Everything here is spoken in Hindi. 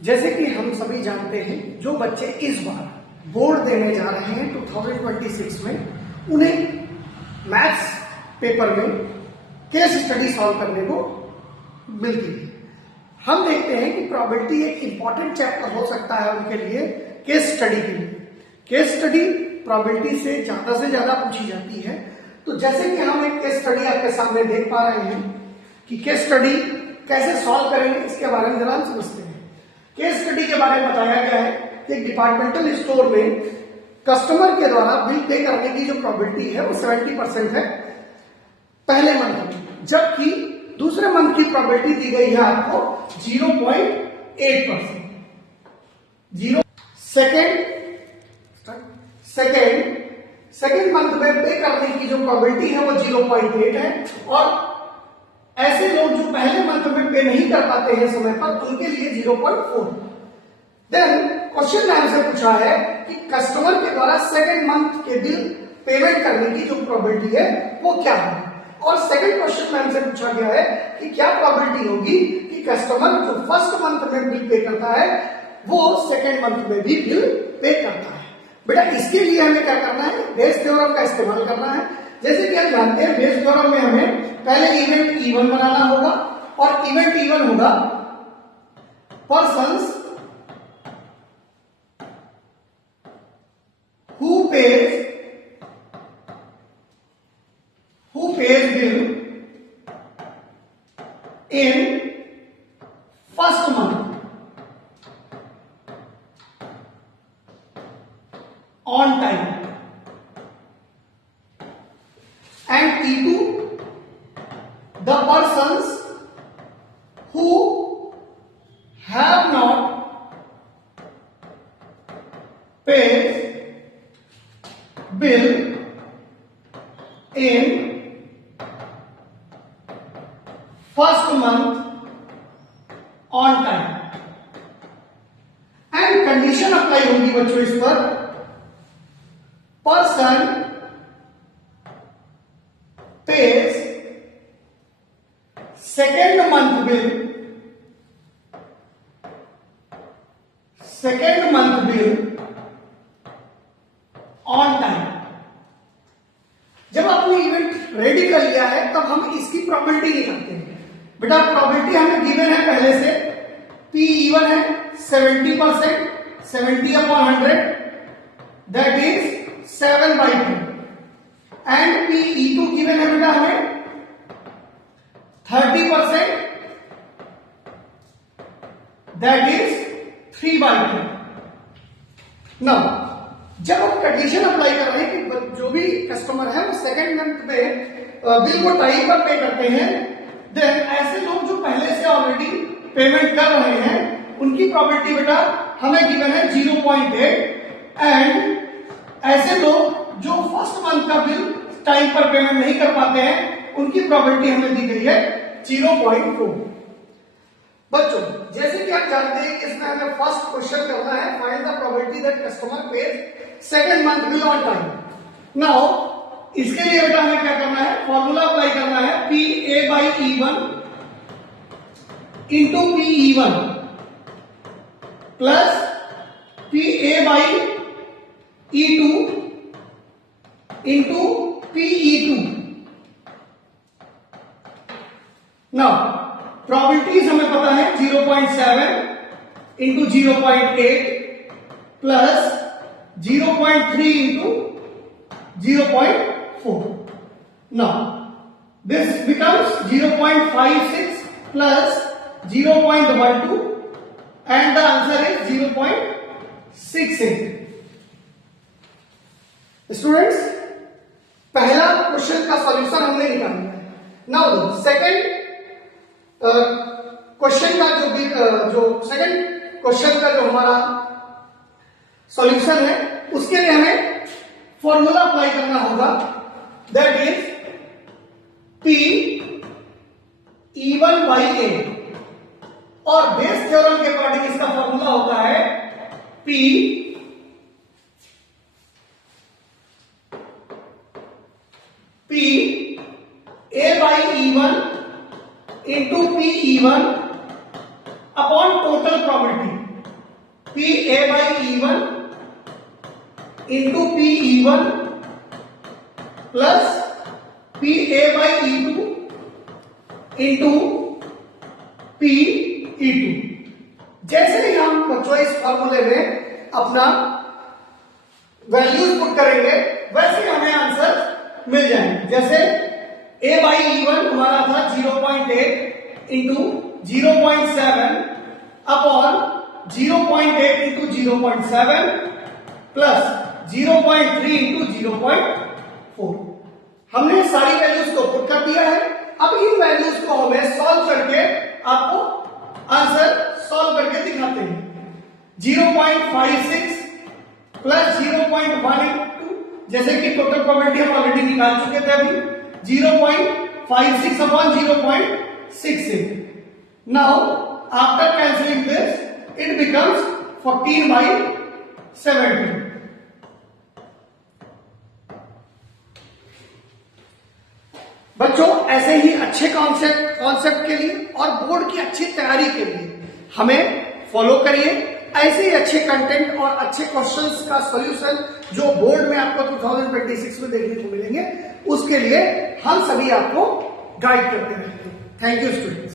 जैसे कि हम सभी जानते हैं, जो बच्चे इस बार बोर्ड देने जा रहे हैं 2026 में, उन्हें मैथ्स पेपर में केस स्टडी सॉल्व करने को मिलती है। हम देखते हैं कि प्रोबेबिलिटी एक इंपॉर्टेंट चैप्टर हो सकता है उनके लिए केस स्टडी के लिए। केस स्टडी प्रोबेबिलिटी से ज्यादा पूछी जाती है। तो जैसे कि हम एक केस स्टडी आपके सामने देख पा रहे हैं कि केस स्टडी कैसे सॉल्व करेंगे, इसके बारे में जरा समझते हैं। केस स्टडी के बारे में बताया गया है कि एक डिपार्टमेंटल स्टोर में कस्टमर के द्वारा बिल पे करने की जो प्रोबेबिलिटी है वो 70% है पहले मंथ में, जबकि दूसरे मंथ की प्रोबेबिलिटी दी गई है आपको 0.8%। सेकेंड मंथ में पे करने की जो प्रोबेबिलिटी है वो 0.8 है, और ऐसे लोग जो पहले मंथ में पे नहीं कर पाते हैं समय पर, उनके लिए 0.4। देन क्वेश्चन में हमसे पूछा है कि कस्टमर के द्वारा सेकेंड मंथ के बिल पेमेंट करने की जो प्रोबेबिलिटी है वो क्या है, और सेकंड क्वेश्चन में हमसे पूछा गया है कि क्या प्रोबेबिलिटी होगी कि कस्टमर जो फर्स्ट मंथ में बिल पे करता है वो सेकेंड मंथ में भी बिल पे करता है। बेटा इसके लिए हमें क्या करना है, बेस थ्योरम का इस्तेमाल करना है। जैसे कि हम जानते हैं बेस थ्योरम में हमें पहले इवेंट इवन बनाना होगा, और इवेंट इवन होगा persons who pays bill in first month on time, and E2 the persons who have not paid bill in first month on time, and condition apply होगी बच्चों इस पर, person page second month bill on time. जब आपने इवेंट रेडी कर लिया है तब हम इसकी प्रोबेबिलिटी निकालते हैं। बेटा प्रोबेबिलिटी हमें गिवन है पहले से, पी इवन है 70%, 70/100 that is 7/2, and P E2 given है बेटा हमें 30% दैट इज 3/2। नाउ जब हम कंडीशन अप्लाई कर रहे हैं कि जो भी कस्टमर है वो सेकेंड मंथ में बिल को टाइम पर पे करते हैं, देन ऐसे लोग जो पहले से ऑलरेडी पेमेंट कर रहे हैं उनकी प्रोबेबिलिटी बेटा हमें गिवन है 0.8, एंड ऐसे लोग जो फर्स्ट मंथ का बिल टाइम पर पेमेंट नहीं कर पाते हैं उनकी प्रोबेबिलिटी हमें दी गई है 0.4। बच्चों जैसे कि आप जानते हैं कि इसमें हमें फर्स्ट क्वेश्चन करना है, find the probability that customer page second month bill on time. Now इसके लिए बेटा हमें क्या करना है, फॉर्मूला अप्लाई करना है, P A by E1 into P E1 plus P A by E2 into P E2। Now probabilities हमें पता है 0.7 into 0.8 plus 0.3 into 0.4। Now this becomes 0.56 plus 0.12 and the answer is 0.68। Students पहला क्वेश्चन का सॉल्यूशन हमने निकाल लिया है। नाउ सेकंड क्वेश्चन का जो सेकंड क्वेश्चन का जो हमारा सॉल्यूशन है उसके लिए हमें फॉर्मूला अप्लाई करना होगा, दैट इज पी E1/A, और बेस थ्योरम के अकॉर्डिंग इसका फॉर्मूला होता है P A/E1 into PE1 upon total probability. P A by E1 into P E1 plus P A by E2 into P E2। जैसे ही हम बच्चों इस फॉर्मूले में अपना वैल्यूज पुट करेंगे वैसे हमें आंसर मिल जाएंगे। जैसे a बाई E1 हमारा था 0.8 into 0.7 upon 0.8 into 0.7 plus 0.3 into 0.4। हमने सारी वैल्यूज को पुट कर दिया है। अब इन वैल्यूज को हमें सॉल्व करके आपको आंसर सॉल्व करके दिखाते हैं। 0.56 प्लस 0.182, जैसे कि टोटल प्रोबेबिलिटी हम ऑलरेडी निकाल चुके थे अभी, 0.56 upon 0.68। Now after cancelling this it becomes 14/70। बच्चों ऐसे ही अच्छे कॉन्सेप्ट के लिए और बोर्ड की अच्छी तैयारी के लिए हमें फॉलो करिए। ऐसे ही अच्छे कंटेंट और अच्छे क्वेश्चंस का सॉल्यूशन जो बोर्ड में आपको 2026 में देखने को मिलेंगे, उसके लिए हम सभी आपको गाइड करते रहेंगे। Thank you students.